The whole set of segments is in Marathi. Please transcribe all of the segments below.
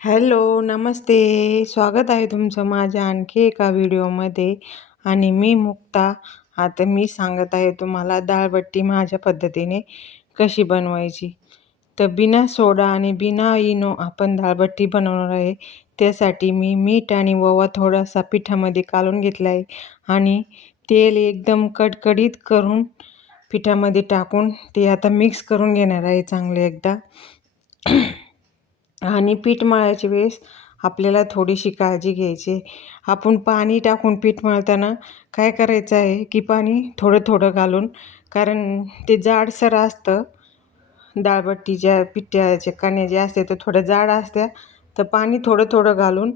हॅलो नमस्ते. स्वागत आहे तुमचं माझ्या आणखी एका व्हिडिओमध्ये. आणि मी मुक्ता. आता मी सांगत आहे तुम्हाला दाळबट्टी माझ्या पद्धतीने कशी बनवायची. तर बिना सोडा आणि बिना इनो आपण दाळबट्टी बनवणार आहे. त्यासाठी मी मीठ आणि ओवा थोडासा पिठामध्ये कालून घेतला आहे आणि तेल एकदम कडकडीत करून पिठामध्ये टाकून ते आता मिक्स करून घेणार आहे चांगले एकदा. आणि पीठ मळायच्या वेळेस आपल्याला थोडीशी काळजी घ्यायची. आपण पाणी टाकून पीठ मळताना काय करायचं आहे की पाणी थोडं थोडं घालून कारण ते जाडसर असतं. डाळबट्टीच्या पिठ्याच्या कण्या जे असते तर थोडं जाड असत्या तर पाणी थोडं थोडं घालून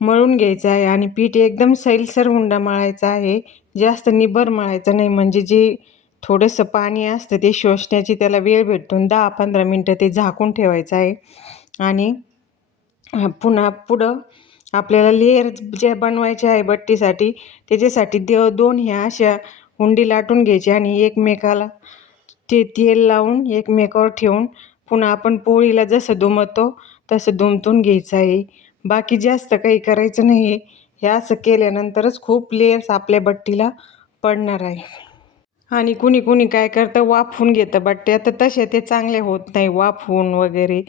मळून घ्यायचं आहे. आणि पीठ एकदम सैलसर हुंडा मळायचा आहे. जास्त निबर मळायचं नाही म्हणजे जे थोडंसं पाणी असतं ते शोषण्याची त्याला वेळ भेटून दहा पंधरा मिनटं ते झाकून ठेवायचं आहे. आणि पुन्हा पुढं आपल्याला लेअर जे बनवायचे आहे बट्टीसाठी त्याच्यासाठी दे दोन ह्या अशा हुंडी लाटून घ्यायची आणि एकमेकाला ते तेल लावून एकमेकावर ठेवून पुन्हा आपण पोळीला जसं दुमतो तसं दुमतून घ्यायचं आहे. बाकी जास्त काही करायचं नाही आहे हे असं केल्यानंतरच खूप लेअर्स आपल्या बट्टीला पडणार आहे. आणि कुणी कुणी काय करतं वाफून घेतं. बट्ट्या आता तसे ते चांगले होत नाही वाफून वगैरे.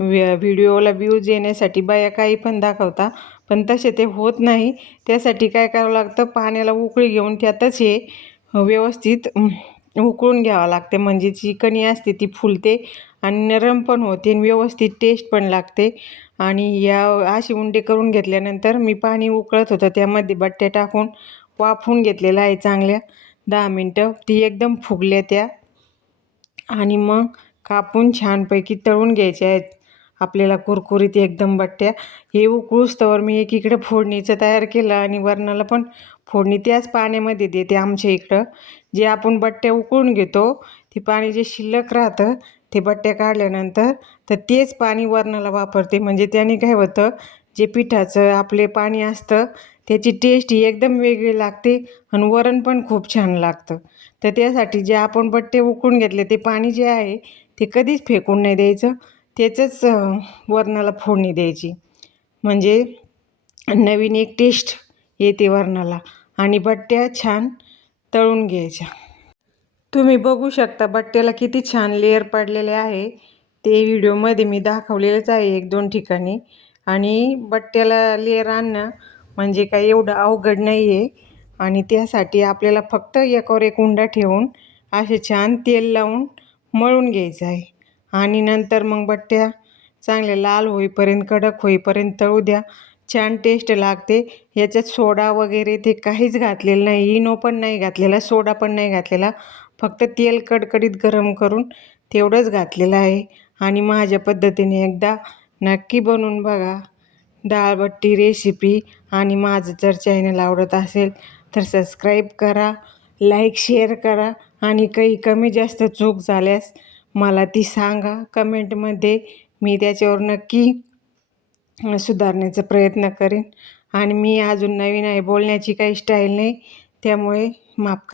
व्हिडिओला व्ह्यूज येण्यासाठी बाया काही पण दाखवता पण तसे ते होत नाही. त्यासाठी काय करावं लागतं पाण्याला उकळी घेऊन त्यातच हे व्यवस्थित उकळून घ्यावं लागते. म्हणजे जी कणी असते ती फुलते आणि नरम पण होते आणि व्यवस्थित टेस्ट पण लागते. आणि या अशी उंडे करून घेतल्यानंतर मी पाणी उकळत होतं त्यामध्ये बट्ट्या टाकून वाफवून घेतलेलं आहे चांगल्या. दहा मिनटं. ती एकदम फुगल्या त्या. आणि मग कापून छानपैकी तळून घ्यायच्या आहेत. आपल्याला कुरकुरीत एकदम बट्ट्या. हे उकळूस्तवर मी एकीकडे फोडणीचं तयार केलं आणि वरणाला पण फोडणी त्याच पाण्यामध्ये देते आमच्या इकडं. जे आपण बट्ट्या उकळून घेतो ते पाणी जे शिल्लक राहतं ते बट्ट्या काढल्यानंतर तर तेच पाणी वरणाला वापरते. म्हणजे त्याने काय होतं जे पिठाचं आपले पाणी असतं त्याची टेस्ट ही एकदम वेगळी लागते आणि वरण पण खूप छान लागतं. तर त्यासाठी जे आपण बट्टे उकळून घेतले ते पाणी जे आहे ते कधीच फेकून नाही द्यायचं. त्याचंच वरणाला फोडणी द्यायची. म्हणजे नवीन एक टेस्ट येते वरणाला आणि बट्ट्या छान तळून घ्यायच्या. तुम्ही बघू शकता बट्ट्याला किती छान लेअर पडलेले आहे. ते व्हिडिओमध्ये मी दाखवलेलंच आहे एक दोन ठिकाणी. आणि बट्ट्याला लेअर आणणं म्हणजे काही एवढं अवघड नाही आहे आणि त्यासाठी आपल्याला फक्त एकावर एक उंडा ठेवून असे छान तेल लावून मळून घ्यायचं आहे. आणि नंतर मग बट्ट्या चांगल्या लाल होईपर्यंत कडक होईपर्यंत तळू द्या. छान टेस्ट लागते. याच्यात सोडा वगैरे ते काहीच घातलेलं नाही. इनो पण नाही घातलेला सोडा पण नाही घातलेला. फक्त तेल कडकडीत गरम करून तेवढंच घातलेलं आहे. आणि माझ्या पद्धतीने एकदा नक्की बनवून बघा. डाळबट्टी रेसिपी आणि माझं जर चॅनल आवडत असेल तर सबस्क्राईब करा लाईक शेअर करा आणि काही कमी जास्त चूक झाल्यास मला ती सांगा. कमेंटमध्ये मी त्याच्यावर नक्की सुधारण्याचा प्रयत्न करेन. आणि मी अजून नवीन आहे बोलण्याची काही स्टाईल नाही त्यामुळे माफ